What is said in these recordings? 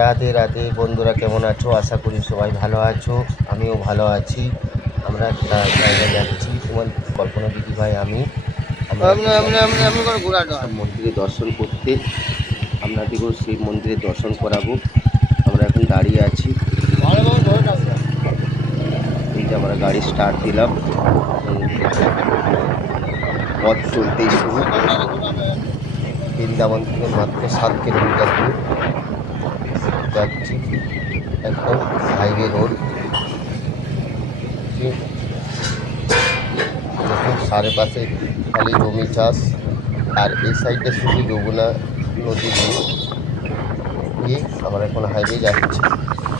রাধে রাধে বন্ধুরা কেমন আছো? আশা করি সবাই ভালো আছো আমিও ভালো আছি। আমরা একটা জায়গায় যাচ্ছি তোমার কল্পনা দিদি ভাই আমি। মন্দিরে দর্শন করতে। আপনাদেরকেও সেই মন্দিরে দর্শন করাবো। আমরা এখন দাঁড়িয়ে আছি। এই যে আমরা গাড়ি স্টার্ট দিলাম। পথ চলতেই শুরু। বৃন্দাবন থেকে মাত্র সাত কিলোমিটার দূর। যাচ্ছি একদম হাইওয়ে রোড। দেখুন পাশে খালি জমি চাষ, আর এই সাইডে শুধু যমুনা নদী দিয়ে আমরা এখন হাইওয়ে যাচ্ছি।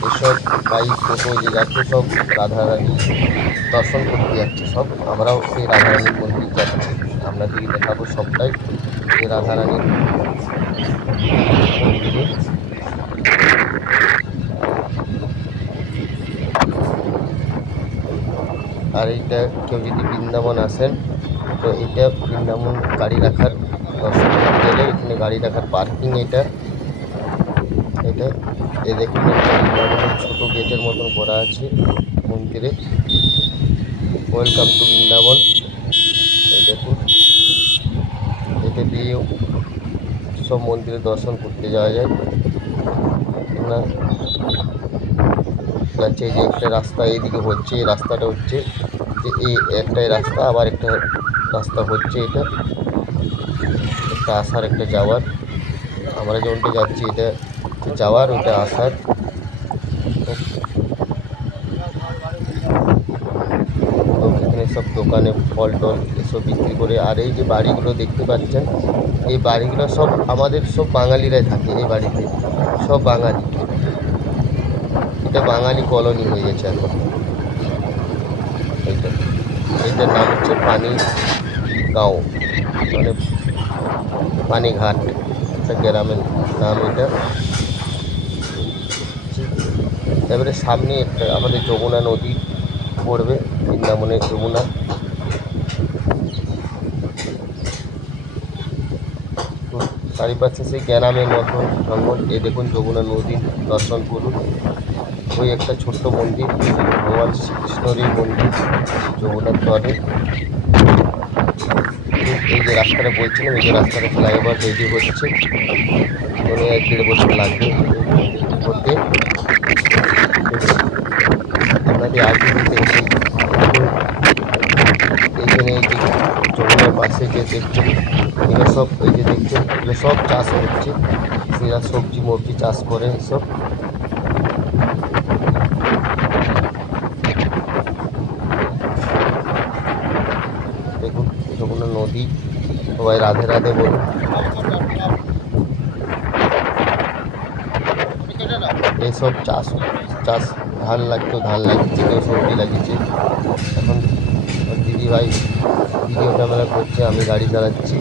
এসব বাইক, টোটো যে যাচ্ছে সব রাধারানী দর্শন করতে যাচ্ছে সব। আমরাও সেই রাধারানীর মন্দির যাচ্ছি। আপনাদেরকে দেখাবো সবটাই এই রাধারানীর মন্দিরে। আর এইটা কেউ যদি বৃন্দাবন আসেন। তো এটা বৃন্দাবন গাড়ি রাখার দর্শন করতে গেলে এখানে গাড়ি রাখার পার্কিং এটা। এটা, এ দেখুন ছোটো গেটের মতন করা আছে মন্দিরে। Welcome to Vrindavan. এই দেখুন এটা দিয়েও সব মন্দিরে দর্শন করতে যাওয়া যায়। লাগছে যে একটা রাস্তা এইদিকে হচ্ছে, এই রাস্তাটা হচ্ছে, যে এই একটাই রাস্তা, আবার একটা রাস্তা হচ্ছে এটা। একটা আসার, একটা যাওয়ার। আমরা যেমনটা যাচ্ছি, এটা যাওয়ার, ওটা আসার। সব দোকানে ফল টল এসব বিক্রি করে, আর এই যে বাড়িগুলো দেখতে পাচ্ছেন, এই বাড়িগুলো সব আমাদের সব বাঙালিরাই থাকে, এই বাড়িতে। সব বাঙালি। এটা বাঙালি কলোনি হয়ে গেছে এখন। এইটা, এইটার নাম হচ্ছে পানি গাঁও মানে পানিঘাট একটা গ্রামের নাম এটা। এবারে সামনে একটা আমাদের যমুনা নদী পড়বে, বৃন্দাবনের যমুনা। চারিপাশে সেই গ্রামের মতন জঙ্গল। এ দেখুন যমুনা নদী দর্শন করুন। ওই একটা ছোট্ট মন্দির, ভগবান শ্রীকৃষ্ণরই মন্দির যমুনার তরে এই যে রাস্তাটা বলছিলাম, এই যে রাস্তাটা ফ্লাইওভার রেডি হচ্ছে। মনে হয় দেড় বছর লাগবে হতে আপনাদের আগে দেখছি এখানে এই যে যমুনার পাশে যে দেখছেন এগুলো সব এই যে দেখছেন এগুলো সব চাষ হচ্ছে সেরা সবজি মবজি চাষ করে সব দেখুন যমুনা নদী সবাই রাধে রাধে বলুন। এসব চাষ চাষ ধান লাগতো, ধান লাগিয়েছে কেউ সবজি লাগিয়েছে। এখন দিদি ভাই ভিডিও ক্যামেরা করছে, আমি গাড়ি চালাচ্ছি।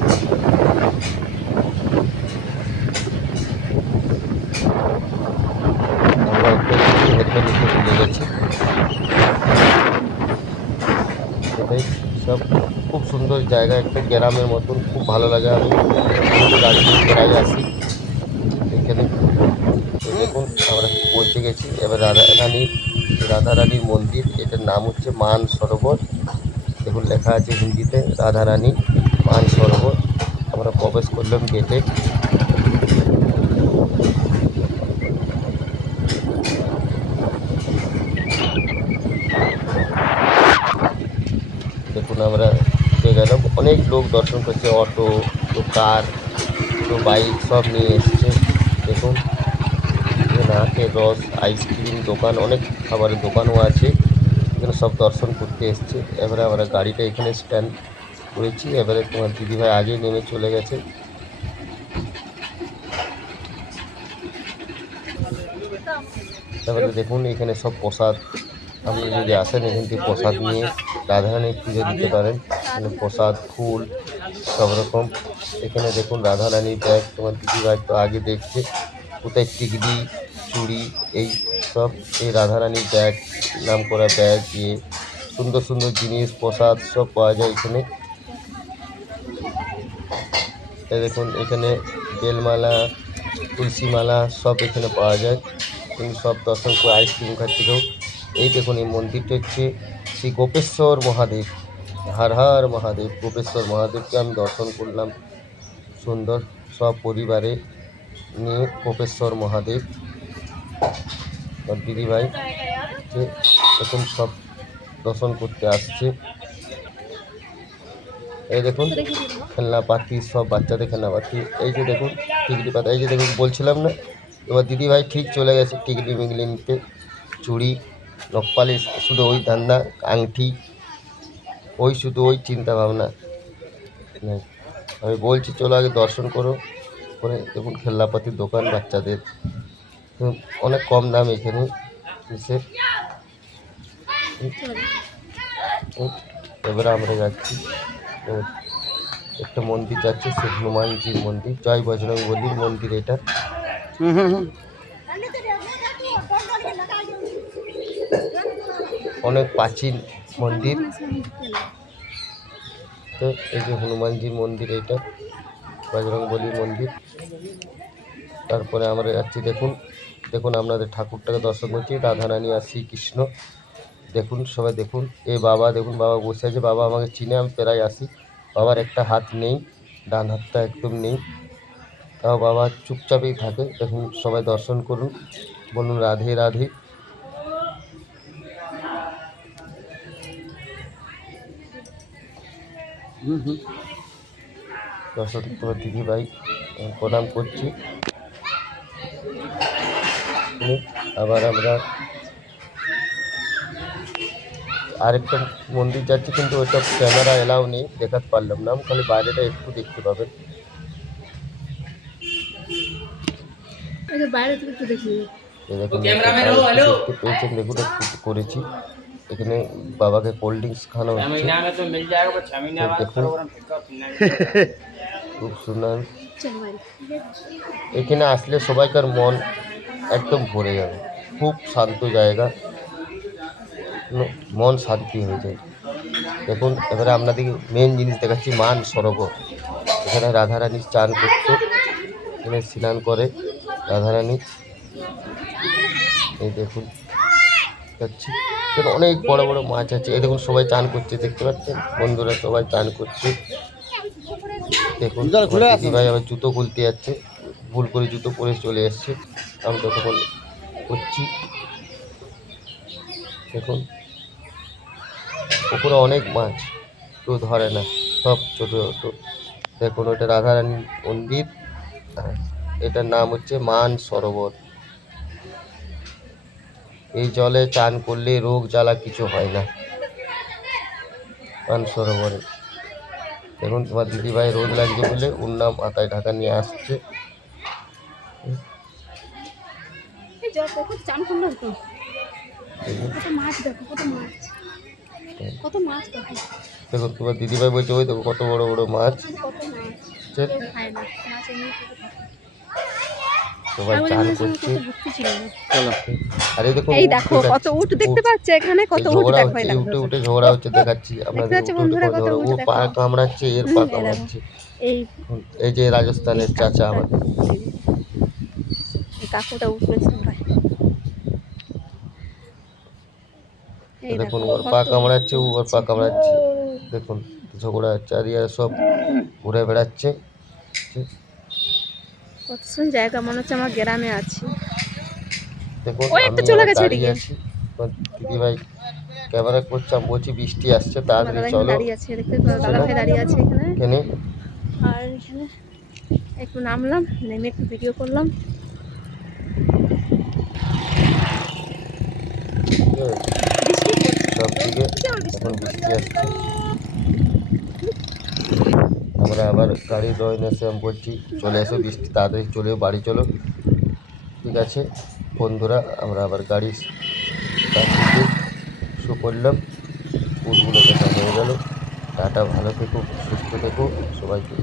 আমরা একটা হেডফোন ভুলে গেছি সব খুব সুন্দর জায়গা, একটা গ্রামের মতন, খুব ভালো লাগে আমি। গাড়ি নিয়ে আসি, এখানে দেখুন, আমরা পৌঁছে গেছি। এবার রাধা রানীর রাধা মন্দির, এটার নাম হচ্ছে মান সরোবর। দেখুন, লেখা আছে হিন্দিতে রাধা রানী মান সরোবর। আমরা প্রবেশ করলাম গেটে দেখুন আমরা পেয়ে গেলাম অনেক লোক দর্শন করছে, অটো, তো কার, তো বাইক সব নিয়ে এসছে। দেখুন আখের রস, আইসক্রিম দোকান, অনেক খাবারের দোকানও আছে। এখানে সব দর্শন করতে এসছে। এবারে আমরা গাড়িটা এখানে স্ট্যান্ড করেছি। এবারে তোমার দিদিভাই আগেই নেমে চলে গেছে। তারপরে দেখুন, এখানে সব প্রসাদ আপনি যদি আসেন এখান থেকে প্রসাদ নিয়ে রাধারানীর পুজো দিতে পারেন। এখানে প্রসাদ, ফুল, সব রকম। এখানে দেখুন রাধারানীর ব্যাগ, তোমার দিদিভাই তো আগে দেখছে। কোথায় টিকলি, চুড়ি, এই সব এই রাধারানীর ব্যাগ নাম করা ব্যাগ ইয়ে সুন্দর সুন্দর জিনিস, প্রসাদ সব পাওয়া যায় এখানে। দেখুন এখানে বেলমালা তুলসী মালা সব এখানে পাওয়া যায়। সব দর্শন করে আইসক্রিম খাচ্ছি কেউ। এই দেখুন, এই মন্দিরটা হচ্ছে শ্রী গোপেশ্বর মহাদেব। হর হর মহাদেব, গোপেশ্বর মহাদেবকে আমি দর্শন করলাম। সুন্দর সব পরিবারে নিয়ে গোপেশ্বর মহাদেব। দিদিভাই এখন সব দর্শন করতে আসছে। এই দেখুন খেলনা পাতি সব বাচ্চাদের খেলনা পাতি এই যে দেখুন, টিকলি পাতা, এই যে দেখুন, বলছিলাম না, এবার দিদিভাই ঠিক চলে গেছে টিকলি মিগলি নিতে চুড়ি নকপালিশ শুধু ওই ধান্দা আংটি ওই শুধু ওই চিন্তা ভাবনা আমি বলছি, চলো আগে দর্শন করো, করে দেখুন খেলনাপাতির দোকান, বাচ্চাদের। অনেক কম দাম এখানে এবারে আমরা যাচ্ছি। একটা মন্দির যাচ্ছে সে হনুমানজির মন্দির। জয় বজরং বলির মন্দির এটা। অনেক প্রাচীন মন্দির। তো এই যে হনুমানজির মন্দির এটা বজরং মন্দির। তারপরে আমরা যাচ্ছি, দেখুন দেখুন আপনাদের ঠাকুরটাকে দর্শন করছি, রাধারানী আর শ্রীকৃষ্ণ। দেখুন, সবাই দেখুন, এ বাবা, দেখুন, বাবা বসে আছে, বাবা আমাকে চিনে, আমি প্রায় আসি। বাবার একটা হাত নেই, ডান হাতটা একদম নেই। তাও বাবা চুপচাপই থাকে, দেখুন, সবাই দর্শন করুন। বলুন, রাধে রাধে। দর্শন করে দিদিভাই প্রণাম করছি। হুম, আবার আমরা আরেকটা মন্দির যাচ্ছি কিন্তু ওইটা ক্যামেরা এলাও নেই দেখাতে পারলাম না। আমি খালি বাইরেটা একটু দেখতে পাবেন। এই যে বাইরে থেকে একটু দেখি। দেখুন করেছি। এখানে বাবাকে কোল্ড ড্রিঙ্কস খাওয়ানো হচ্ছে খুব সুন্দর এখানে আসলে সবাইকার মন একদম ভরে যাবে খুব শান্ত জায়গা মন শান্তি হয়ে যায় দেখুন এবারে আপনাদেরকে মেন জিনিস দেখাচ্ছি মান সরোবর এখানে রাধারানী চান করছে এখানে স্নান করে রাধারানী এই দেখুন দেখছি এখানে অনেক বড় বড় মাছ আছে। এই দেখুন সবাই চান করছে দেখতে পাচ্ছেন? বন্ধুরা সবাই চান করছে। দেখুন ভাই আবার জুতো খুলতে যাচ্ছে। ভুল করে জুতো পরে চলে এসছে। আমি ততক্ষণ করছি। দেখুন পুকুরে অনেক মাছ কেউ ধরে না সব ছোটো ছোটো। দেখুন ওটা রাধারানী মন্দির। এটার নাম হচ্ছে মান সরোবর। এই জলে চান করলে রোগ জ্বালা কিছু হয় না। মান সরোবরে দেখুন তোমার দিদিভাই রোদ লাগছে বলে ওর নাম মাথায় ঢাকা নিয়ে আসছে। দেখুন তোমার দিদিভাই বলছে ওই দেখো কত বড় বড় মাছ। সবাই চান করছে। আরে এই দেখো কত উট দেখতে উঠ। এখানে? কত উট ঝগড়া দেখো হচ্ছে এই ঝগড়া হচ্ছে দেখাচ্ছি। আপনাদের বন্ধুরা কত ও পা কামড়াচ্ছে এর পা কামড়াচ্ছে। এই এই যে রাজস্থানের চাচা আমাদের। কাকুটা দেখুন দেখো, ওর পা কামড়াচ্ছে ও ওর পা কামড়াচ্ছে। দেখুন ঝগড়া চারিয়ার সব ঘুরে বেড়াচ্ছে। কত সুন্দর জায়গা মনে হচ্ছে আমার গ্রামে আছি। ওই একটা চলে গেছে এদিকে। আমার দিদিভাই ক্যামেরা করছে আমি বলছি বৃষ্টি আসছে তাড়াতাড়ি দাদা চলো। দাঁড়িয়ে আছে দেখতে দাদা ভাই দাঁড়িয়ে আছে এখানে। এখানে। আর এখানে একটু নামলাম নেমে একটু ভিডিও করলাম। বৃষ্টি এখন বৃষ্টি আসছে। আমরা আবার গাড়ি রয় এসে আমি বলছি, চলে এসো, বৃষ্টি তাড়াতাড়ি চলে বাড়ি চলো। ঠিক আছে, বন্ধুরা, আমরা আবার গাড়ি শু করলাম ফুলগুলো দেখা হয়ে গেল। টাটা, ভালো থেকো, সুস্থ থেকো, সবাইকে।